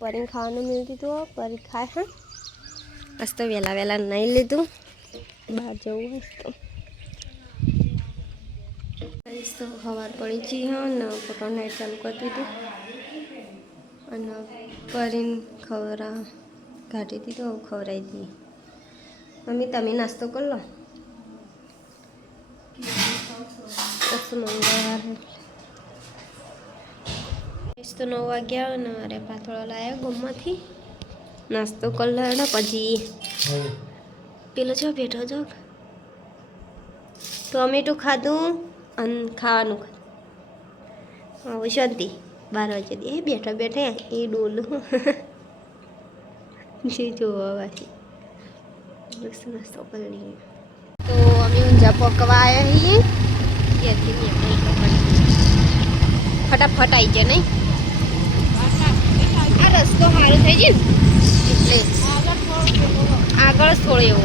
પરીને ખાવાનું મળ્યું તો પરી ખાય હા બસ તો વહેલા વહેલા નહીં લીધું બહાર જવું હોય તો સવાર પડી ગઈ હા ને ફોટો નાઈટ ચાલુ કરી દીધું અને પરીને કાઢી દીધું ખવડાવી દઈએ મમ્મી તમે નાસ્તો કરી લો બસ મંગળવાર તો 9 વાગ્યા ને અરે પાથોળો લાવ્યો ગમમાંથી નાસ્તો કરી લો પછી પેલો છો બેઠો છો ટોમેટું ખાધું અને ખાવાનું ખાધું હવે શાંતિ 12 વાગે દે બેઠા બેઠા એ ડોલું જે જોવા વાળી બસ નાસ્તો કરી લઈએ તો અમે ઊંઝા પકવા આવ્યા છીએ ફટાફટ આવી જાય નહીં આ રસ્તો સારો થઈ જાય ને એટલે આગળ થોડો એવો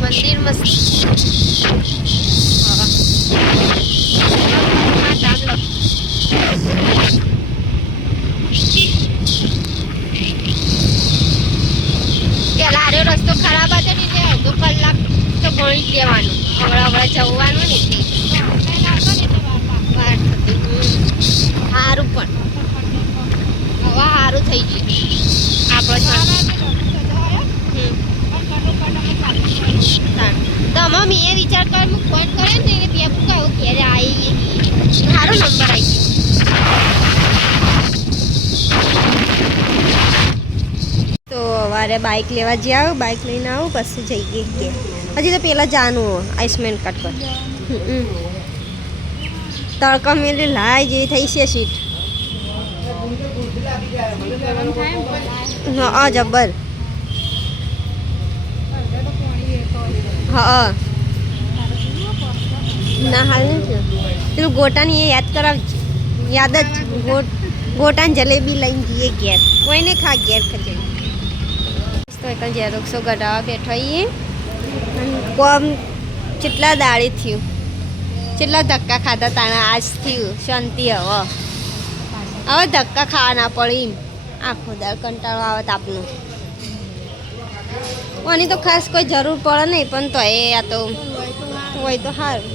મંદિર મસ્ત પેલા આર્યો રસ્તો ખરાબ હતો ને એટલે અડધો કલાક તો ગણી દેવાનું હમણાં જવાનું ને સારું પણ હવે સારું થઈ ગયું આપણે તમે મેં વિચાર કર ફોન કરે ને એટલે બે કહ્યું ઘેરે આવી સારો નંબર આવી ગયો તો વારે બાઇક લેવા જઈ આવું બાઇક લઈને આવું પછી જઈએ કે હજી તો પેલા જવાનું આઈસમેન કટ પર તડકા મેલી લાય જેવી થઈ છે સીટ હા જબ્બર હા ના હાલ નથી પેલું ગોટાની એ યાદ કરાવજે યાદ જ ગોટાની જલેબી લઈને જઈએ ઘેર કોઈને ખા ઘેર ખજડી તો એક ઝેરોક્ષો કઢાવવા બેઠા છીએ કોમ કેટલા દાડે થયું કેટલા ધક્કા ખાધા તાણા આજ થયું શાંતિ હવે ધક્કા ખાવા ના પડી આખો દાળ કંટાળો આવે તાપનું આની તો ખાસ કોઈ જરૂર પડે નહીં પણ તો એ આ તો હોય તો સારું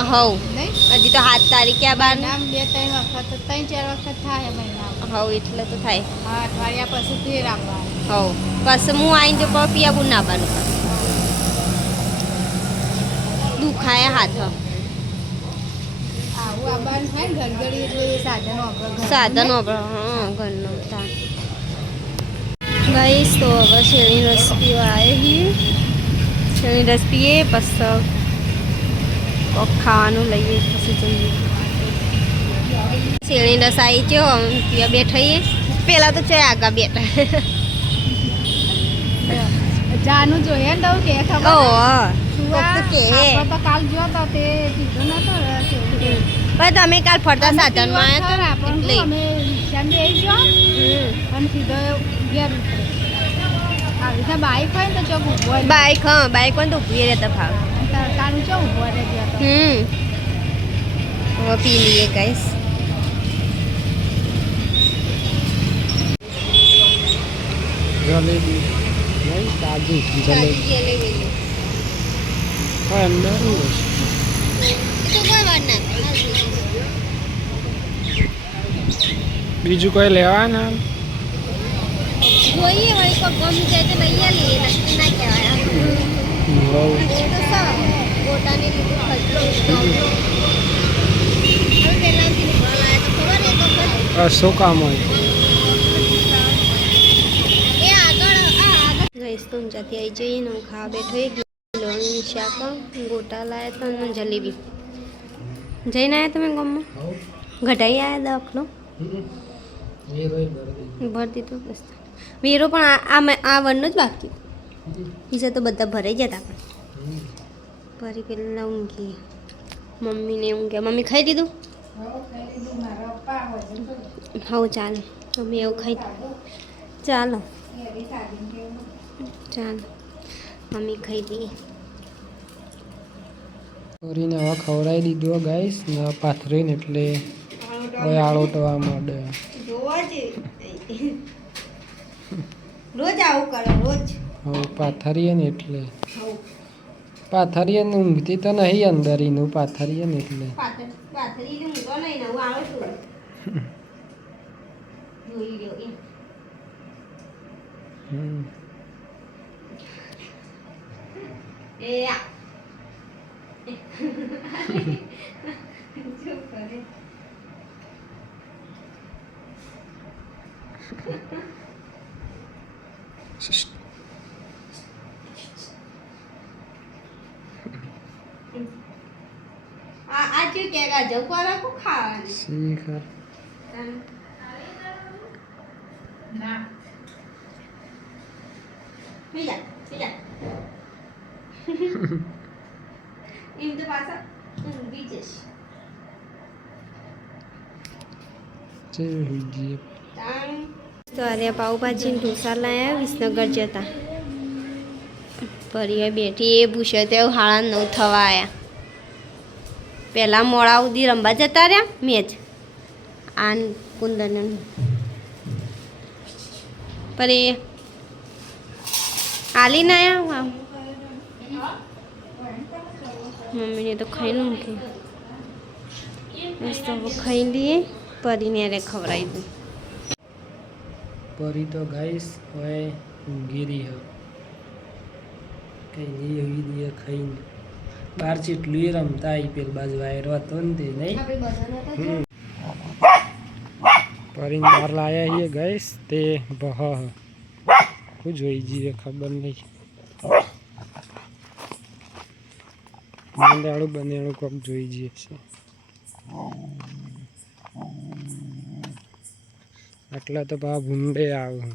હવ હજી તો 7 તારીખે આ બાર 2-3 વખત 3-4 વખત થાય હવ એટલે તો થાય અઠવાડિયા પછી ફેર આપવાનું હવ પછી હું આવીને જો પીયા ના પાડું દુખાયા હાથ સાધન હા ઘરનો ગાઈસ તો હવે શેરણી રસ પીવા આવી શેરણી રસ પીએ પછી ખાવાનું લઈએ પછી જઈએ શેરણી રસ આવી ગયો પીવા બેઠાઈએ પેલા તો છે આગા બેઠા જાનું જોઈએ ને કે ખબર કે તો કાલ જો તો તે કીધું નતો પણ તમે કાલ ફરતા સાધનમાં એટલે અમે રિક્ષામાં બેસી ગયો અને સીધો ઘેર આવી રીતે બાઈક હોય ને તો ચોક ઊભો બાઈક હોય ને તો ઊભી રહેતા ભાવ તડકાનું ચો ઊભો રહે ગયો હવે પી લઈએ ગાઈસ જલેબી નહીં તાજી જલેબી હા અંદર બીજું કોઈ લેવાના જોઈએ વળી કોઈ ગમી જાય તો લઈ લઈએ નક્કી ના કહેવાય ગોટાની લીધું શું કામ હોય તો ઊંચાથી આવી જઈએ ને હું ખાવા બેઠો કિલોની શાક ગોટા લાવ્યા હતા અને જલેબી જઈને આવ્યા તમે ગામમાં ઘટાઈ આવ્યા દાખલો ભરી દીધો બસ વેરો પણ આ વનનો જ બાકી બીજા તો બધા ભરાઈ ગયા હતા આપણે ફરી પેલા ઊંઘી મમ્મીને ઊંઘ્યા મમ્મી ખાઈ દીધું હા ચાલો મમ્મી એવું ખાઈ ચાલો ચાલો મમ્મી ખાઈ દઈએ કરીને હવે ખવડાવી દીધો ગાઈસ ને પાથરીને એટલે હવે આળોટવા માંડે. જોવા જ રોજ આવું કરો રોજ. હવે પાથરીએ ને એટલે પાથરીએ ને ઊંઘતી તો નહીં અંદર એનું પાથરીએ ને એટલે પાથરી ઊંઘો નહીં ને હું આવું છું. જોઈ લ્યો એ એ આ શું કરે આ શું કે જકવારા કો ખાવાનું શીખર ના પીલા એમ તો પાછા ઊંઘી જશે. તો અરે પાઉભાજી ને ઢોસા લાયા વિસનગર જતા પરિવાર બેઠી એ પૂછે તે 9:30 થવા આવ્યા. પહેલાં મોડા સુધી રમવા જતા રહ્યા મેચ આન કુંદન પર એ આલીને આવ્યા. મમ્મીને તો ખાઈને મૂકી બસ તો ખાઈ લઈએ. પરીને અરે ખવડાવી દઉં. પરી તો ગાઈસ હવે ઊંઘી રહી હવે કંઈ નહીં એવી દઈએ ખાઈને. બહાર ચેટલું રમતા આવી પેલી બાજુ વાયરો હતો ને તે નહીં પરીને બહાર લાયા છીએ ગાઈસ તે બહ શું જોઈ જઈએ ખબર નહીં. મંડાળું બનેલું કોક જોઈ જઈએ છે. આટલા તો પા ભૂંડે આવું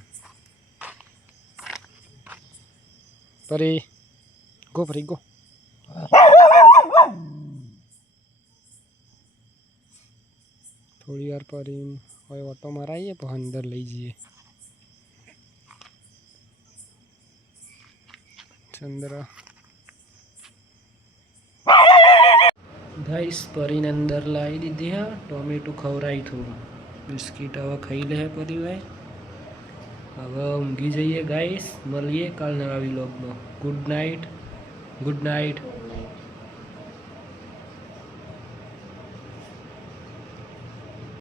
પરી ગો પરી ગો. થોડી વાર પરી હવે ઓટો મરાવીએ પછી અંદર લઈ જઈએ. ચંદ્ર ગાઈસ પરીને અંદર લાવી દીધી. હા ટોમેટું ખવડાવી થોડું બિસ્કીટ હવે ખાઈ લે પરી. હવે ઊંઘી જઈએ ગાઈસ. મળીએ કાલ નવા વ્લોગમાં. Good night.